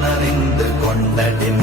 மனறிந்து கொண்டடின்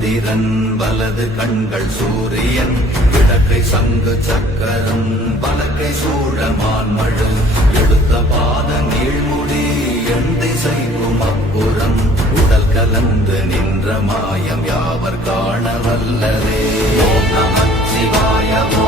சந்திரன் வலது கண்கள் சூரியன் கிழக்கை சங்கு சக்கரம் பலக்கை சூழமான் மழு. எடுத்த பாத நீழ்முடி எண் திசைக்கும் அப்புறம் உடல் கலந்து நின்ற மாயம் யாவர் காண வல்லரே சிவாயமோ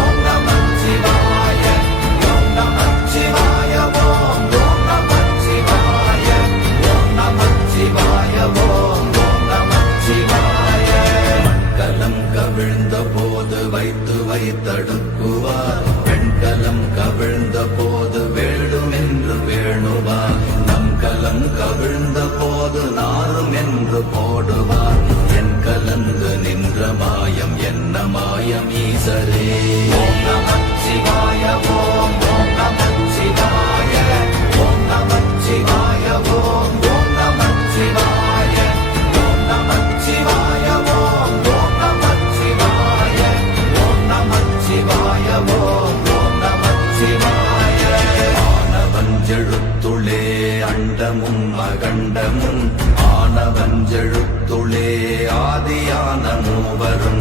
മൂവറും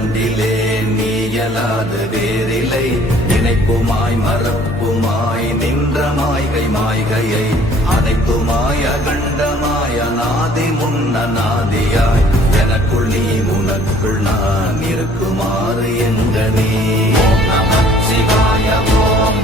அன்பிலே நீயலாத வேறிலை இணைப்புமாய் மறப்புமாய் நின்ற மாய்கை மாய்கையை. அனைத்துமாய் அகண்டமாய் அநாதி முன்ன நாதியாய் எனக்குள் நீ உனக்குள் நான் இருக்குமாறு எங்க நீ. சிவாய ஓம்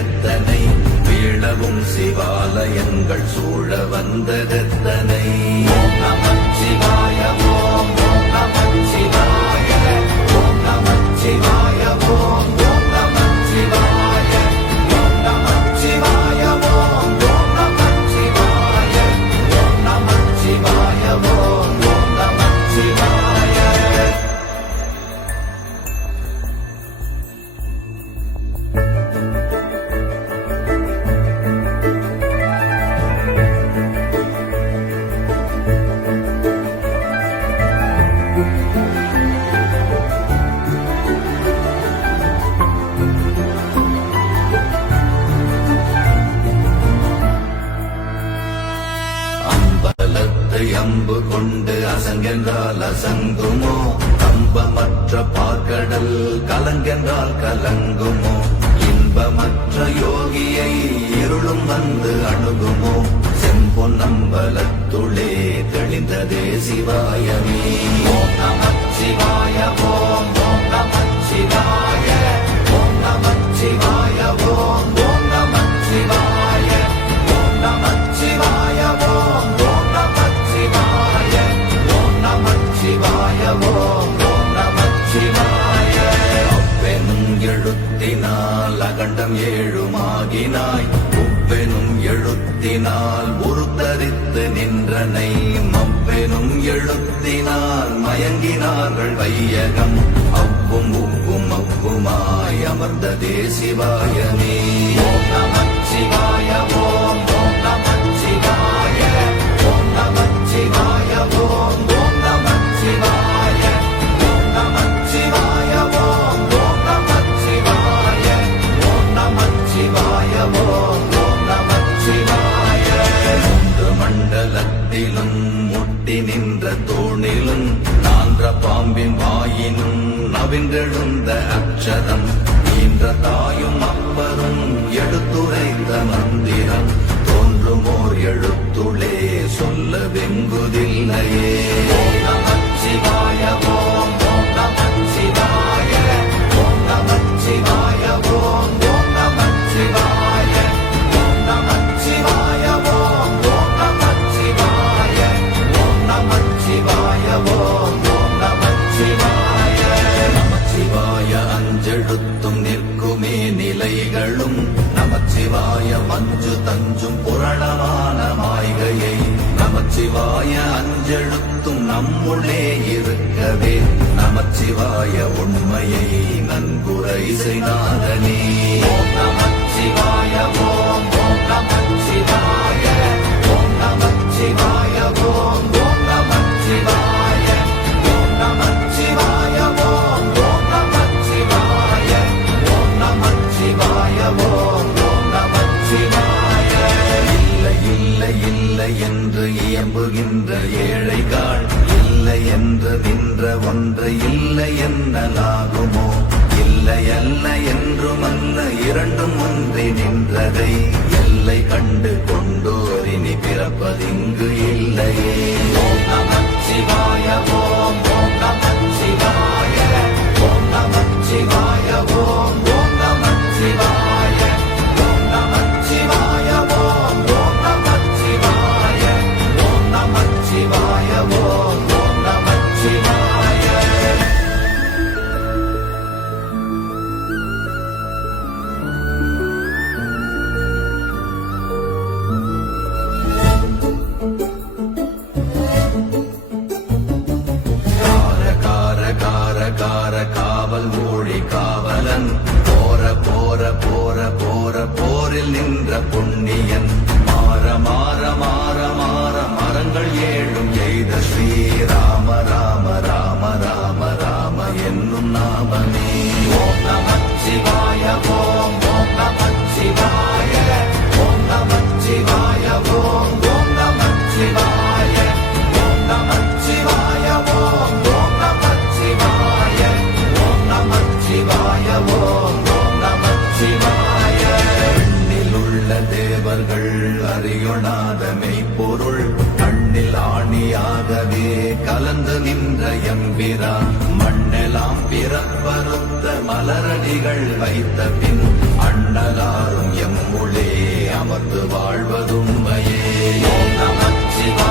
எத்தனை வீழவும் சிவாலயங்கள் சூழ வந்ததெத்தனை? ஓம் அசங்கென்றால் அசங்குமோ? கம்பமற்ற பார்க்கடல் கலங்கென்றால் கலங்குமோ? இன்பமற்ற யோகியை இருளும் வந்து அணுகுமோ? செம்பொன் செம்பொன்னம்பலத்துளே தெளிந்ததே சிவாயமே. ஓம் நமச்சிவாய ஓம் ஓம் நமச்சிவாய ஓம் நமச்சிவாய ஓம் ஓம். சிவாயமே ஓம் நமச்சிவாய ஓம் ஓம் நமச்சிவாய ஓம் நமச்சிவாய ஓம் ஓம் நமச்சிவாய ஓம் நமச்சிவாய ஓம் ஓம் நமச்சிவாய ஓம் நமச்சிவாய ஓம் ஓம் நமச்சிவாய மூன்று மண்டலத்திலும் முட்டி நின்ற தோணிலும் நான்ற பாம்பின் வாயினும் நவின்றெழுந்த அக்ஷரம். ஈன்ற தாயும் அப்பரும் எடுத்துரைத்த மந்திரம். தோன்றுமோர் எழுத்துளே சொல்ல வெங்குதில்லையே ஓம் நமச்சிவாய ஓம் நமச்சிவாய ஓம் நமச்சிவாய ஓம் நமச்சிவாய ஓம் நமச்சிவாய ஓம் நமச்சிவாய ஓம் நமச்சிவாய ஓம் நிலைகளும் நமச்சிவாய மஞ்சு தஞ்சும் புரணமான மாய்கையை நமச்சிவாய அஞ்செழுத்தும் நம்முள்ளே இருக்கவே. நமச்சிவாய உண்மையை நன்குரை செய்தாதனே ஓம் நமச்சிவாய நின்றதை எல்லை கண்டு கொண்டோரினி பிறப்பதின் பொருள் கண்ணில் ஆணியாகவே கலந்து நின்ற எம்பிரா. மண்ணெலாம் பிறப்பருத்த மலரடிகள் வைத்த பின் அண்ணலாரும் எம்முளே அமர்ந்து வாழ்வதுமையே நமச்சிவா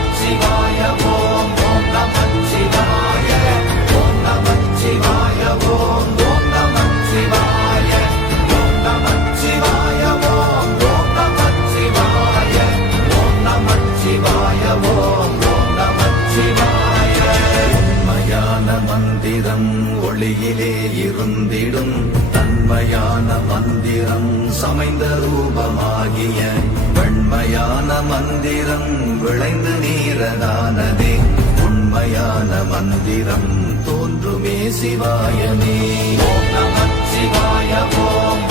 ரூபமாகிய வெண்மையான மந்திரம் விளைந்து நீரதானதே. உண்மையான மந்திரம் தோன்றுமே சிவாயமே. ஓம் நமச்சிவாய ஓம்